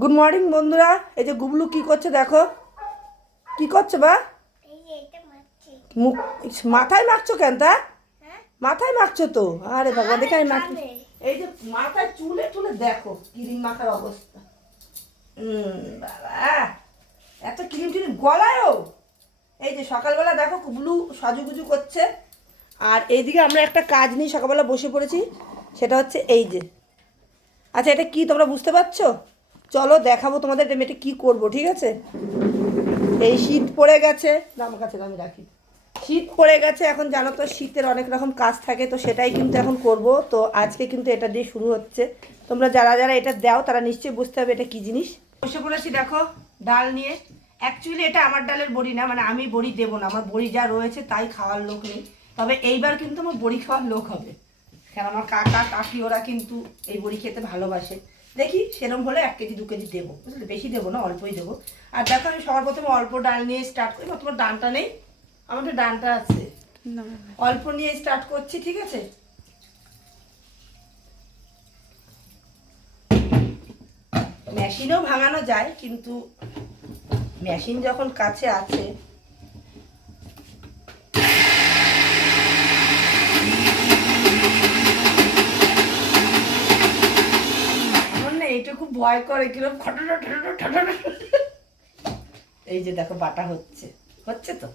Good morning বন্ধুরা। এই যে গুবলু কি করছে দেখো। কি করছে বা? মুখ মাথায় মাখছো কেন তা? মাথায় মাখছো তো? আরে বাবা দেখে আমি মাখি এই যে মাথায় চুলে চুলে দেখো ক্রিম মাখার অবস্থা। হুম বাবা। এত ক্রিম টিম গলায়ও এই যে সকালবেলা দেখো কুবলু সাজুগুজু করছে। আর এইদিকে আমরা একটা কাজ নিয়ে সকালবেলা বসে পড়েছি সেটা হচ্ছে এই যে। আচ্ছা এটা কি তোমরা বুঝতে পারছ? চলো দেখাবো তোমাদের এটা কী করব, ঠিক আছে? এই শীত পড়ে গেছে। আমার কাছে আমি রাখি। শীত পড়ে গেছে, এখন জানো তো শীতের অনেক রকম কাজ থাকে, তো সেটাই কিন্তু এখন করব। তো আজকে কিন্তু এটা দিয়ে শুরু হচ্ছে। তোমরা যারা যারা এটা দাও, তারা নিশ্চয়ই বুঝতে হবে এটা কি জিনিস। বসে পড়েছি, দেখো, ডাল নিয়ে। অ্যাকচুয়ালি এটা আমার ডালের বড়ি না মানে আমি বড়ি দেবো না। আমার বড়ি যা রয়েছে, তাই খাওয়ার লোক নেই। তবে এইবার কিন্তু আমার বড়ি খাওয়ার লোক হবে। কেন আমার কাকা, কাকি, ওরা কিন্তু এই বড়ি খেতে ভালোবাসে। দেখি সেরকম হলে এক কেজি দু কেজি দেবো বুঝলে? বেশি দেবো না অল্পই দেবো। আর দেখো আমি সবার প্রথমে অল্প ডাল নিয়ে স্টার্ট করি। তোমার ডানটা নেই আমাদের ডানটা আছে। অল্প নিয়ে স্টার্ট করছি ঠিক আছে? মেশিনেও ভাঙানো যায় কিন্তু মেশিন যখন কাছে আছে আমার না এটা খুব ভয় করে খটর এই যে দেখো বাটা হচ্ছে হচ্ছে তো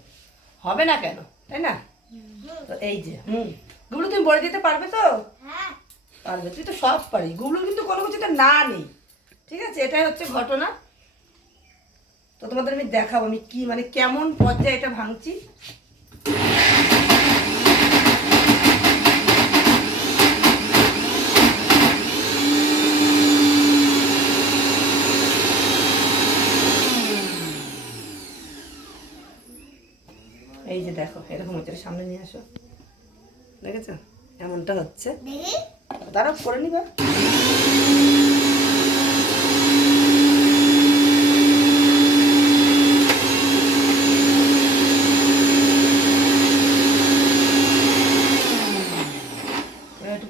হবে না কেন? তাই না? তো এই যে হুম। গুবলু তুমি বলে দিতে পারবে তো? হ্যাঁ। পারবে তুই তো সব পারি। গুবলুর কিন্তু কোনো কিছুতে না নেই। ঠিক আছে? এটাই হচ্ছে ঘটনা। তো তোমাদের আমি দেখাবো আমি কি মানে কেমন পর্যায়ে এটা ভাঙছি। এই যে দেখো এরকম হচ্ছে সামনে নিয়ে আসো। দেখেছ? এমনটা হচ্ছে। দাঁড়াও করে নিবা।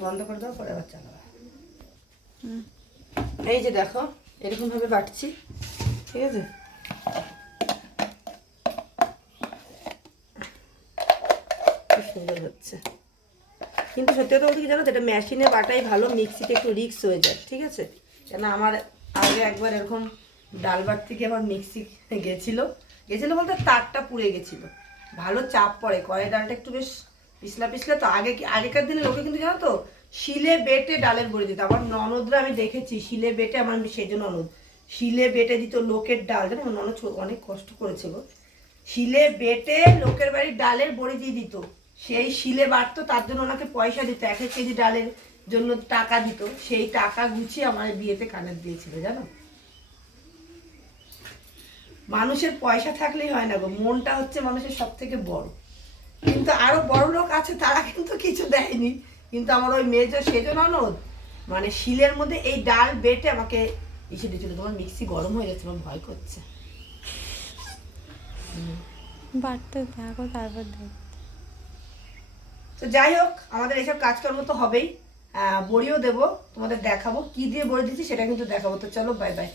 বন্ধ করে দাও পরে আবার চালাবা। এই যে দেখো এরকম ভাবে বাটছি। ঠিক আছে? সুন্দর হচ্ছে। কিন্তু সত্যি কথা বলতে কি জানো এটা মেশিনে বাটাই ভালো, মিক্সিতে একটু রিক্স হয়ে যায়, ঠিক আছে? কেন আমার আগে একবার এরকম ডাল বাট থেকে আমার মিক্সি গেছিল। গেছিল বলতে তারটা পুড়ে গেছিল। ভালো চাপ পড়ে, কড়াই ডালটা একটু বেশ পিছলা পিছলা তো, আগে আগেকার দিনে লোকে কিন্তু জানো তো, শিলে বেটে ডালের বড়ি দিত। আমার ননদরা আমি দেখেছি, শিলে বেটে আমার সেজন্য ননদ, শিলে বেটে দিত লোকের ডাল। জানো ননদ অনেক কষ্ট করেছে গো শিলে বেটে লোকের বাড়ির ডালের বড়ি দিয়ে দিত। সেই শিলে বাটতো তার জন্য ওনাকে পয়সা দিত, এক এক কেজি ডালের জন্য টাকা দিত। সেই টাকা গুছিয়ে আমার বিয়েতে কানের দিয়েছিল, জানো? মানুষের পয়সা থাকলেই হয় না গো, মনটা হচ্ছে মানুষের সব থেকে বড়। কিন্তু আরও বড় লোক আছে, তারা কিন্তু কিছু দেয়নি। কিন্তু আমার ওই মেজ সেজন ননদ মানে শিলের মধ্যে এই ডাল বেটে আমাকে এসে দিয়েছিল, তোমার মিক্সি গরম হয়ে গেছে আমার ভয় করছে। বাড়তে থাকো তারপর দেখ তো যাই হোক, আমাদের এইসব কাজকর্ম তো হবেই। বড়িও দেবো, তোমাদের দেখাবো। কি দিয়ে বড়ি দিচ্ছি সেটা কিন্তু দেখাবো। তো চলো বাই বাই